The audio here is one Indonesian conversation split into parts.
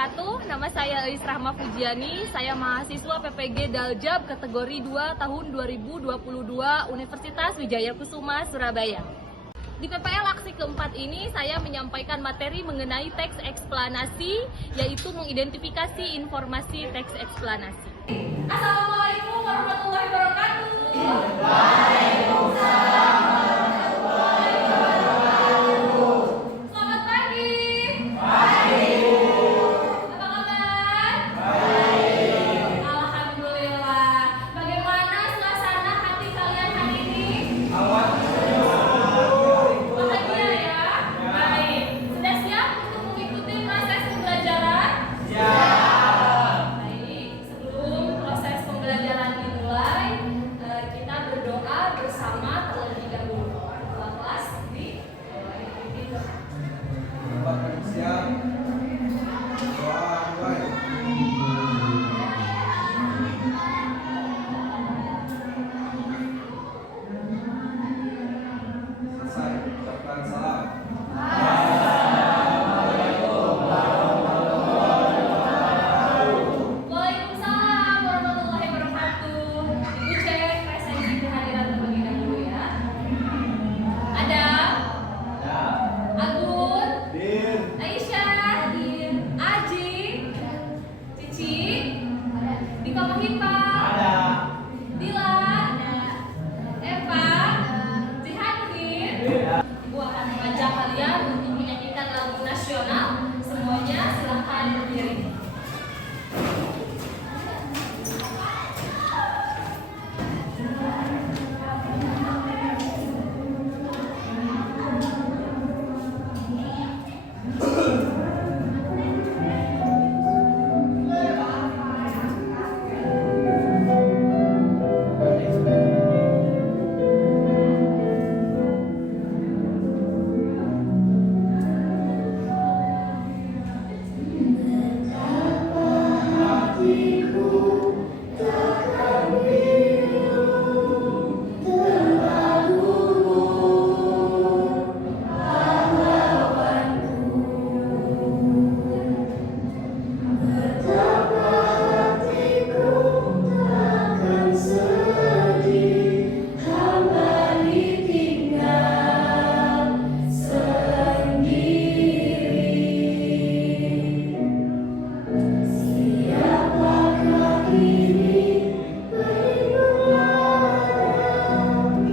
wabarakatuh. Nama saya Eis Rahma Fujiani. Saya mahasiswa PPG Daljab kategori 2 tahun 2022 Universitas Wijaya Kusuma, Surabaya. Di PPL aksi keempat ini saya menyampaikan materi mengenai teks eksplanasi, yaitu mengidentifikasi informasi teks eksplanasi. Assalamualaikum warahmatullahi wabarakatuh. Waalaikumsalam. Selamat pagi. Pagi. Apa kabar? Baik. Alhamdulillah. Bagaimana suasana hati kalian hari ini? Bahagia ya? Baik. Sudah siap untuk mengikuti proses pembelajaran? Siap. Baik. Sebelum proses pembelajaran dimulai, kita berdoa bersama terlebih dahulu. Kelas dipimpin doa. Siap. Doa mulai. Selesai. Ucapkan salam. Waalaikumsalam warahmatullahi wabarakatuh. Ibu cek presensi kehadiran terlebih dahulu ya. Ada Agun, Aisyah, Aji, Cici, Dika Mahipa, Dilan, Eva, Jihanin. Ibu akan mengajak kalian untuk menyanyikan lagu nasional. Semuanya silahkan berdiri.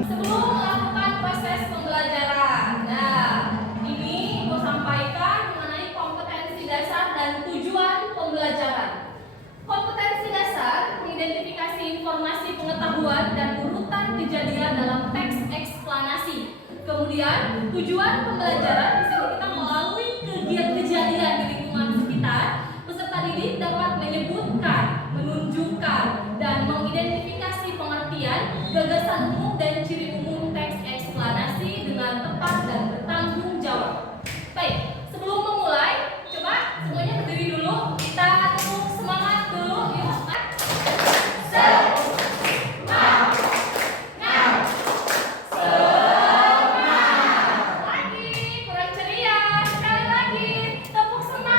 Sebelum melakukan proses pembelajaran, ini Ibu sampaikan mengenai kompetensi dasar dan tujuan pembelajaran. Kompetensi dasar mengidentifikasi informasi pengetahuan dan urutan kejadian dalam teks eksplanasi. Kemudian tujuan pembelajaran di sini kita melalui kejadian di lingkungan sekitar. Peserta didik dapat menyebutkan, menunjukkan, dan mengidentifikasi pengertian, gagasan umum dan ciri umum teks eksplanasi dengan tepat dan bertanggung jawab. Baik, sebelum memulai, coba semuanya berdiri dulu. Kita tepuk semangat dulu. Yuk. Lagi, kurang ceria. Sekali lagi, tepuk semangat.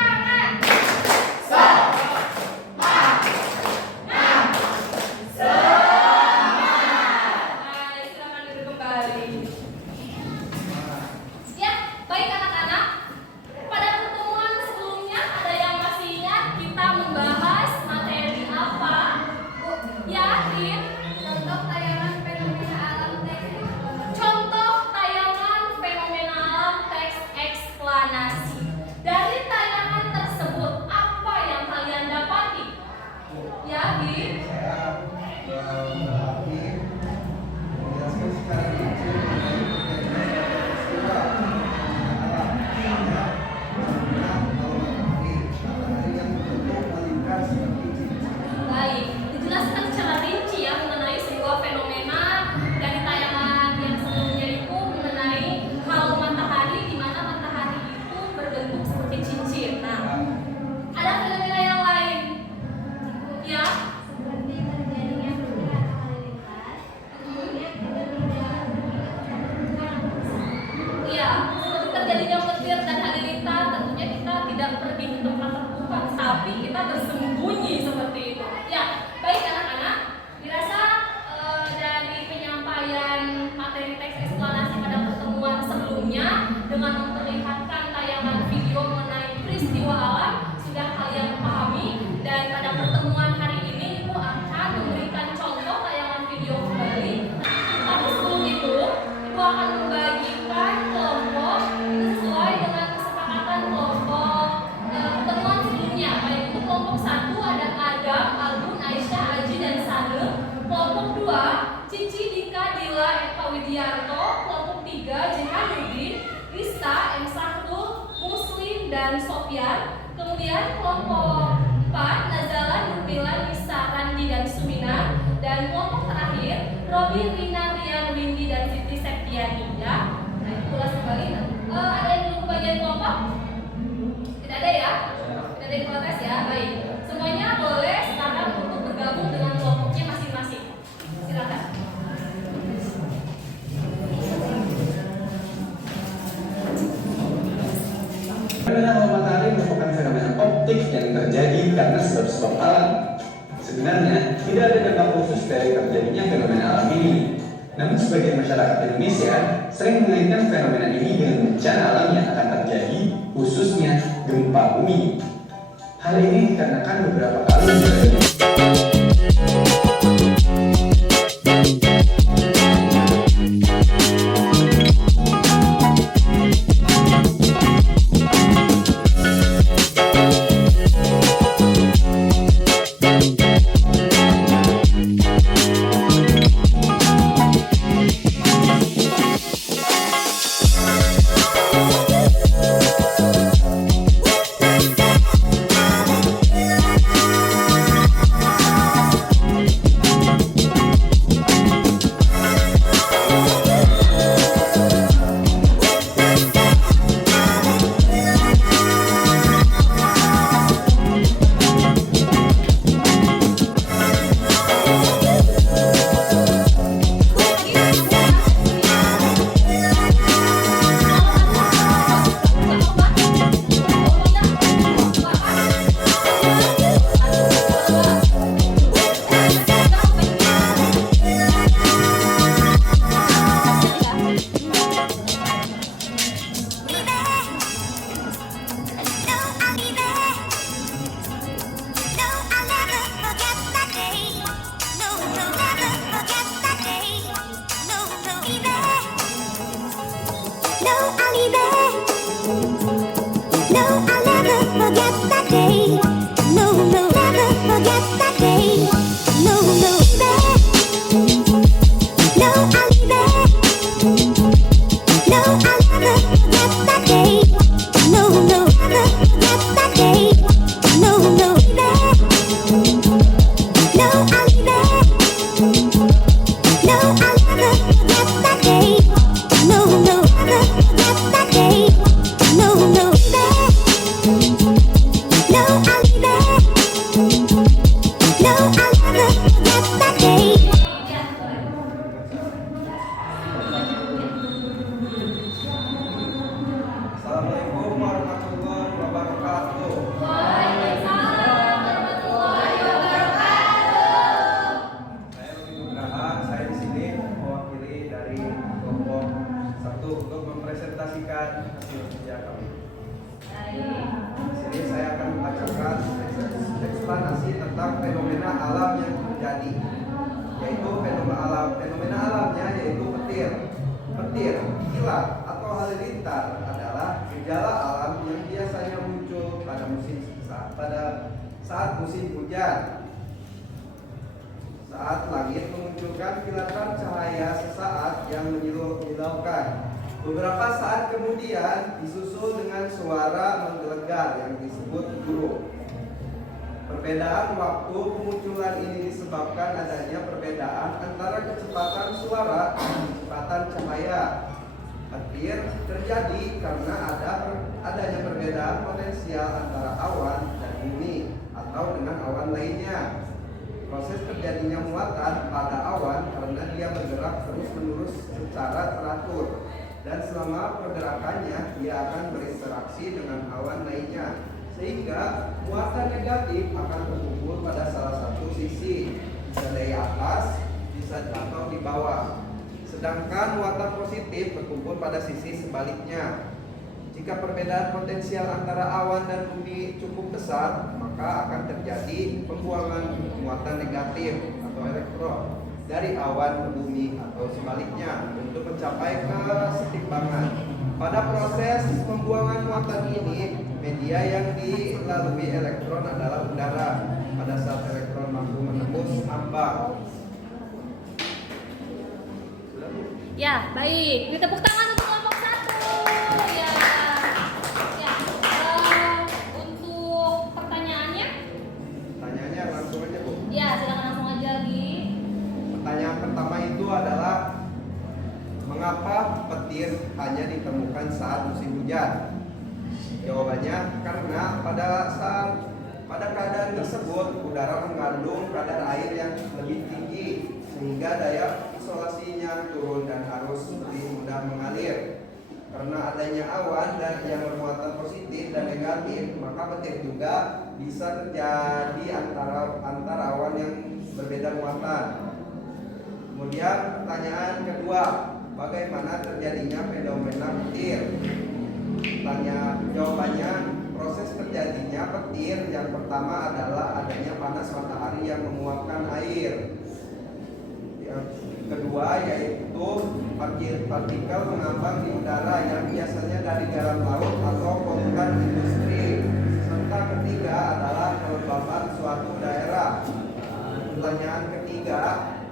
tapi kita bersembunyi seperti itu. Ya, baik anak-anak, dirasa dari penyampaian materi teks eksplanasi pada pertemuan sebelumnya dengan memperlihatkan tayangan video mengenai peristiwa alam sudah kalian pahami, dan pada pertemuan hari ini Ibu akan memberikan contoh tayangan video kembali. Tapi sebelum itu, Ibu akan membagikan kelompok sesuai dengan kesepakatan kelompok pertemuan sebelumnya. Baik itu kelompok 1 ada Adam, Albun, Aisyah, Aji, dan Sane. Kelompok 2 Cici, Dika, Dila, Eka Widianto. Kelompok 3 Jehadudin, Rista, M. Sahtul, Muslim, dan Sofyan. Kemudian kelompok 4 Nazala, Nurmila, Nisa, Randi, dan Sumina. Dan kelompok terakhir Robin, Rina, Rian, Windy, dan Siti Septiani. Ya, nah itu ulas kembali. Ada yang belum bagian kelompok? Tidak ada ya? Tidak ada yang protes ya? Baik, semuanya boleh sekarang untuk bergabung dengan kelompoknya masing-masing. Silakan. Fenomena awan matahari merupakan fenomena optik yang terjadi karena sebab-sebab alam. Sebenarnya, tidak ada dampak khusus dari terjadinya fenomena alam ini. Namun sebagian masyarakat Indonesia sering mengaitkan fenomena ini dengan bencana alam yang akan terjadi, khususnya gempa bumi. Hal ini dikarenakan beberapa kali terjadi. Assalamualaikum warahmatullahi wabarakatuh. Waalaikumsalam warahmatullahi wabarakatuh. Saya Robi Nugraha. Saya di sini mewakili dari kelompok 1 untuk mempresentasikan hasil kerja kami. Di sini saya akan membacakan eksplanasi tentang fenomena alam yang terjadi, yaitu fenomena alamnya yaitu petir, kilat atau halilintar adalah gejala alam yang biasanya muncul pada saat musim hujan. Saat langit memunculkan kilatan cahaya sesaat yang menyilaukan. Beberapa saat kemudian disusul dengan suara menggelegar yang disebut gurung. Perbedaan waktu kemunculan ini disebabkan adanya perbedaan antara kecepatan suara dan kecepatan cahaya. Petir terjadi karena adanya perbedaan potensial antara awan dan bumi atau dengan awan lainnya. Proses terjadinya muatan pada awan karena dia bergerak terus-menerus secara teratur, dan selama pergerakannya dia akan berinteraksi dengan awan lainnya sehingga muatan negatif akan terkumpul pada salah satu sisi, bisa dari atas, bisa atau di bawah. Sedangkan muatan positif berkumpul pada sisi sebaliknya. Jika perbedaan potensial antara awan dan bumi cukup besar, maka akan terjadi pembuangan muatan negatif atau elektron dari awan ke bumi atau sebaliknya untuk mencapai kesetimbangan. Pada proses pembuangan muatan ini, media yang dilalui elektron adalah udara. Pada saat elektron mampu menembus ambang. Ya, baik. Kita tepuk tangan untuk kelompok 1. Ya. Ya. Untuk pertanyaannya? Pertanyaannya langsung aja, Bu. Ya, silakan langsung aja lagi. Pertanyaan pertama itu adalah mengapa petir hanya ditemukan saat musim hujan? Jawabannya karena pada keadaan tersebut udara mengandung kadar air yang lebih tinggi sehingga daya isolasinya turun dan arus lebih mudah mengalir. Karena adanya awan dan yang bermuatan positif dan negatif, maka petir juga bisa terjadi antara awan yang berbeda muatan. Kemudian pertanyaan kedua, bagaimana terjadinya fenomena petir? Jawabannya, proses terjadinya petir yang pertama adalah adanya panas matahari yang menguapkan air. Yang kedua yaitu partikel mengambang di udara yang biasanya dari garam laut atau polutan industri. Serta ketiga adalah kelembaban suatu daerah. Pertanyaan ketiga,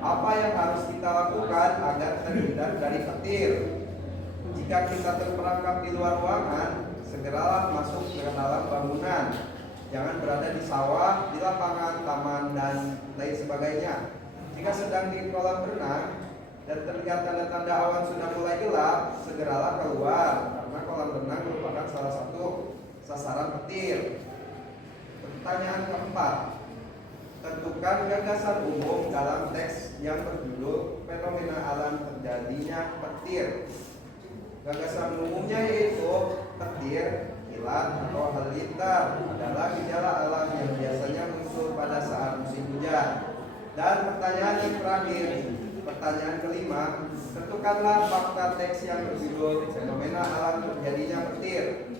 apa yang harus kita lakukan agar terhindar dari petir? Jika kita terperangkap di luar ruangan, segeralah masuk ke dalam bangunan. Jangan berada di sawah, di lapangan, taman, dan lain sebagainya. Jika sedang di kolam renang dan terlihat tanda-tanda awan sudah mulai gelap, segeralah keluar karena kolam renang merupakan salah satu sasaran petir. Pertanyaan keempat, tentukan gagasan umum dalam teks yang berjudul Fenomena Alam Terjadinya Petir. Gagasan umumnya yaitu petir, kilat, atau halilintar adalah gejala alam yang biasanya muncul pada saat musim hujan. Dan pertanyaan yang terakhir, pertanyaan kelima, tentukanlah fakta teks yang berjudul Fenomena Alam Terjadinya Petir.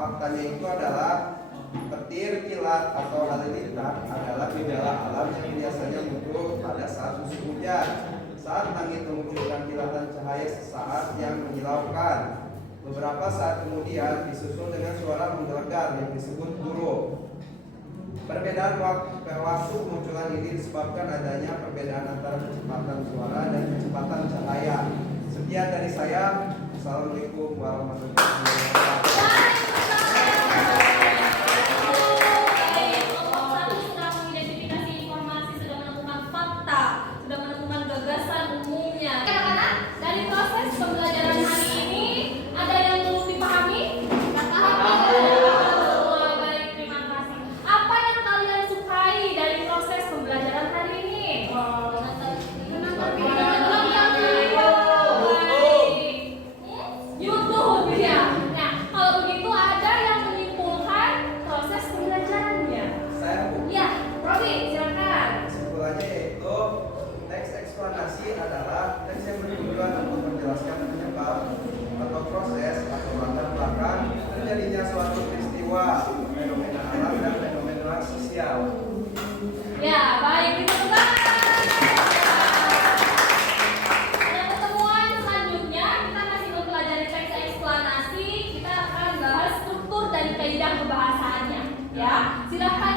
Faktanya itu adalah petir, kilat, atau halilintar adalah gejala alam yang biasanya muncul pada saat musim hujan. Saat langit memunculkan kilatan cahaya sesaat yang menyilaukan. Beberapa saat kemudian disusul dengan suara menggelegar yang disebut guru. Perbedaan waktu kemunculan ini disebabkan adanya perbedaan antara kecepatan suara dan kecepatan cahaya. Sekian dari saya. Assalamualaikum warahmatullahi wabarakatuh. Fenomena alam dan fenomena sosial. Ya, baik, ditemukan. Pada pertemuan selanjutnya kita masih mempelajari teks eksplanasi. Kita akan bahas struktur dan kaidah pembahasannya. Ya, silakan